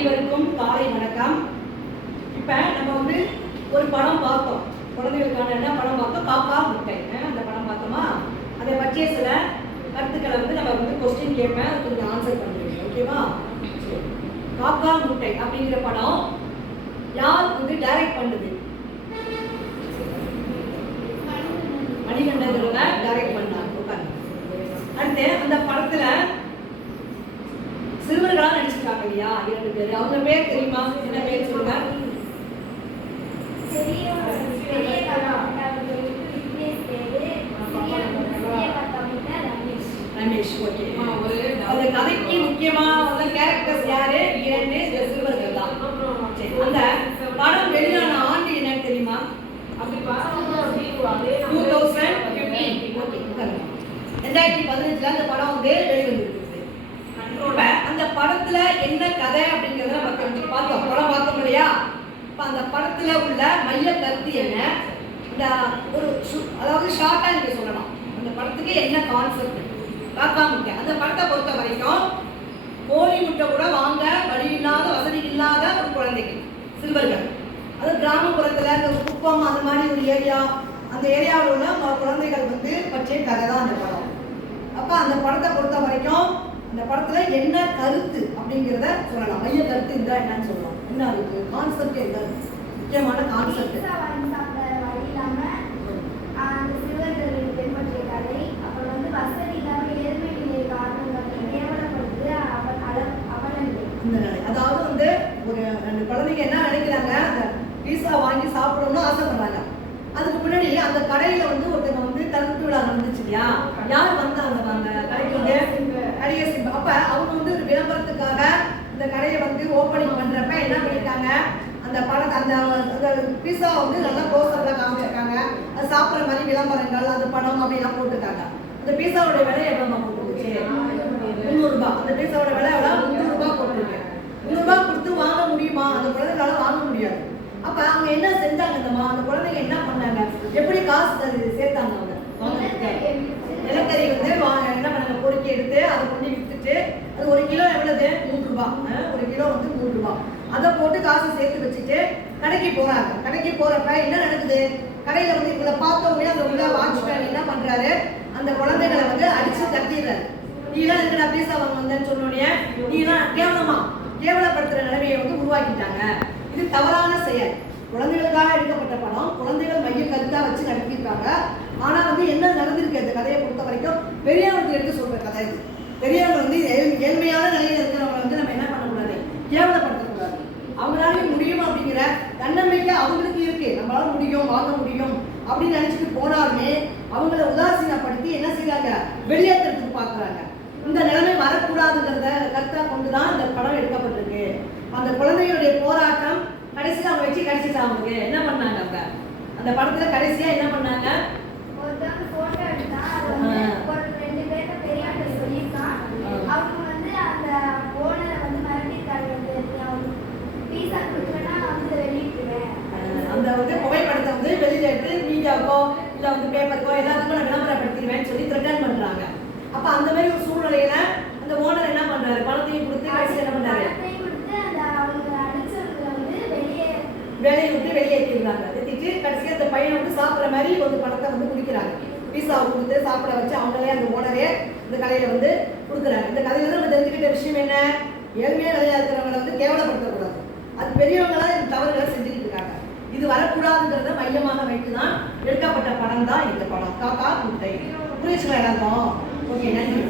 அனைவருக்கும் காலை வணக்கம். இப்போ நம்ம வந்து ஒரு படம் பார்த்தோம், குழந்தைகளுக்கான என்ன படம் பார்த்தோம்? காக்கா முட்டை. அந்த படம் பார்த்தோமா? அதை பற்றிய சில கருத்துக்களை வந்து நம்ம வந்து கொஸ்டின் கேட்பேன், அதுக்கு கொஞ்சம் ஆன்சர் பண்ணுவீங்க. ஓகேவா? காக்கா முட்டை அப்படிங்கிற படம் யார் வந்து டைரக்ட் பண்ணுது? மணிகண்டன்றவங்க டைரக்ட் பண்ணாங்க. அடுத்து அந்த படத்துல சிறுவர்களா நடிச்சிருக்காங்க இல்லையா, 2 பேர். அவங்க பேர் தெரியுமா? என்ன பேர் சொல்லுங்க. ரமேஷ். ஓகே. அந்த கதைக்கு முக்கியமா உள்ள கேரக்டர்ஸ் யாரு? 2 சிறுவர்கள் தான். அந்த படம் வெளியான ஆண்டு என்னன்னு தெரியுமா? 2015 அந்த படம் வந்து வெளிவந்திருக்கு. இப்ப அந்த படத்துல என்ன கதை அப்படிங்கறத நம்ம கொஞ்சம் பார்த்தோம். படம் பார்த்தோம் இல்லையா? இப்ப அந்த படத்துல உள்ள மைய கருத்து என்ன? இந்த ஒரு அதாவது ஷார்ட்டா நீங்க சொல்லலாம், அந்த படத்துக்கு என்ன கான்செப்ட்? காக்கா முட்டை. அந்த படத்தை பொறுத்த வரைக்கும் கோழி முட்டை கூட வாங்க வழி இல்லாத, வசதி இல்லாத ஒரு குழந்தைகள், சிறுவர்கள். அது கிராமப்புறத்துல இந்த குப்பம் அந்த மாதிரி ஒரு ஏரியா, அந்த ஏரியாவில் உள்ள குழந்தைகள் வந்து பற்றிய கதை தான் அந்த படம். அப்ப அந்த படத்தை பொறுத்த வரைக்கும் இந்த படத்துல என்ன கருத்து அப்படிங்கிறத சொல்லலாம். மைய கருத்து இருந்தா என்னன்னு சொல்லலாம். என்ன இருக்கு கான்செப்ட்? என்ன முக்கியமான கான்செப்ட்? அதாவது வந்து ஒரு 2 குழந்தைங்க என்ன நினைக்கிறாங்க, அந்த பீஸா வாங்கி சாப்பிடணும்னு ஆசைப்படுறாங்க. அதுக்கு முன்னாடி அந்த கடையில வந்து ஒருத்தவங்க வந்து திறப்பு விழா நடந்துச்சு இல்லையா? யார் வந்தாங்க அந்த கடைக்கு வந்து? நடிகர் சிம்பு. அப்ப அவங்க வந்து ஒரு விளம்பரத்துக்காக இந்த கடையை வந்து ஓப்பனிங் பண்றப்ப என்ன பண்ணிருக்காங்க, அந்த படத்தை அந்த பீஸா வந்து நல்லா க்ளோஸ்அப்ல காமிச்சிருக்காங்க. அது சாப்பிட்ற மாதிரி விளம்பரங்கள், அது படம் அப்படிலாம் போட்டுருக்காங்க. அந்த பீஸாவோட விலை எவ்வளவு போட்டுருச்சு? 300 ரூபாய். அந்த பீஸாவோட விலை எவ்வளவு? 300 ரூபாய் போட்டுருக்கு. 300 ரூபாய் கொடுத்து வாங்க முடியுமா? அந்த குழந்தைகளால வாங்க முடியாது. அப்ப அவங்க என்ன செஞ்சாங்க? அந்த குழந்தைங்க என்ன பண்ணாங்க? எப்படி காசு சேர்த்தாங்க? அவங்க நிலக்கரி வந்து என்ன பண்ணாங்க, பொறுக்கி எடுத்து அதை கொண்டு வித்துட்டு, அது 1 கிலோ எவ்வளவு? 3 ரூபாய். 1 கிலோ வந்து 3 ரூபாய். அதை போட்டு காசு சேர்த்து வச்சுட்டு கடைக்கு போறாங்க. கடைக்கு போறப்ப என்ன நடக்குது? கடையில வந்து இவங்களை பார்த்தவங்க அந்த உள்ள வாட்ச்மேன் என்ன பண்றாரு, அந்த குழந்தைகளை வந்து அடிச்சு தட்டிடுறாரு. நீலாம் இருக்கிற பீஸா வாங்க வந்தேன்னு சொன்னோடனே நீலாம் கேவலப்படுத்துற நிலைமையை வந்து உருவாக்கிட்டாங்க. இது தவறான செயல். குழந்தைகளுக்காக எடுக்கப்பட்ட படம், குழந்தைகள் மைய கருத்தா வச்சு நடத்திருக்காங்க. ஆனா வந்து என்ன நடந்திருக்கு அந்த கதையை பொறுத்த வரைக்கும்? பெரியவங்களுக்கு எடுத்து சொல்ற கதை இது. பெரியவங்க வந்து ஏழ்மையான நிலையில இருக்கிறவங்க வந்து நம்ம என்ன பண்ணக்கூடாது, கேவலப்படுத்தக்கூடாது. அவங்களாலையும் முடியும் அப்படிங்கிற தன்னம்பிக்கை அவங்களுக்கு இருக்கு. நம்மளால முடியும், வாங்க முடியும் அப்படின்னு நினைச்சிட்டு போனாலுமே அவங்கள உதாசீனப்படுத்தி என்ன செய்யறாங்க, வெளியேற்றத்துக்கு பாக்குறாங்க. இந்த நிலைமை வரக்கூடாதுங்கிறத கருத்தா கொண்டுதான் இந்த படம் எடுக்கப்பட்டிருக்கு. அந்த குழந்தைகளுடைய போராட்டம் கடைசியில் அவங்க வச்சு கிடைச்சிட்டாங்க. என்ன பண்ணாங்க அவங்க அந்த படத்துல கடைசியா என்ன பண்ணாங்க? அந்த வந்து புகைப்படத்தை வந்து வெளியில எடுத்து மீடியாவுக்கோ இல்ல வந்து பேப்பருக்கோ எல்லாத்துக்கும் நான் விளம்பரப்படுத்திடுவேன்னு சொல்லி த்ரெட்டன் பண்றாங்க. அப்ப அந்த மாதிரி ஒரு சூழ்நிலையில அந்த ஓனர் என்ன பண்றாரு, பணத்தையும் கொடுத்து கடைசி என்ன பண்றாரு, வேலையை விட்டு வெளியேற்றிடுறாங்க. ஏற்றிட்டு கடைசியாக அந்த பையனை வந்து சாப்பிட்ற மாதிரி ஒரு பணத்தை வந்து குடிக்கிறாங்க. பீஸாவை கொடுத்து சாப்பிட வச்சு அவங்களே அந்த ஓனரே இந்த கடையில வந்து கொடுக்குறாங்க. இந்த கதையில நம்ம தெரிஞ்சுக்கிட்ட விஷயம் என்ன? ஏழ்மையா நிலையா இருக்கிறவங்களை வந்து கேவலப்படுத்தக்கூடாது. அது பெரியவங்களா இந்த தவறுகளை செஞ்சுக்கிட்டு இருக்காங்க. இது வரக்கூடாதுங்கிறத மையமாக வைத்துதான் எடுக்கப்பட்ட படம் தான் இந்த படம் காக்கா முட்டை. புரிச்சுக்கலாம் எல்லாரும்? ஓகே, நன்றி.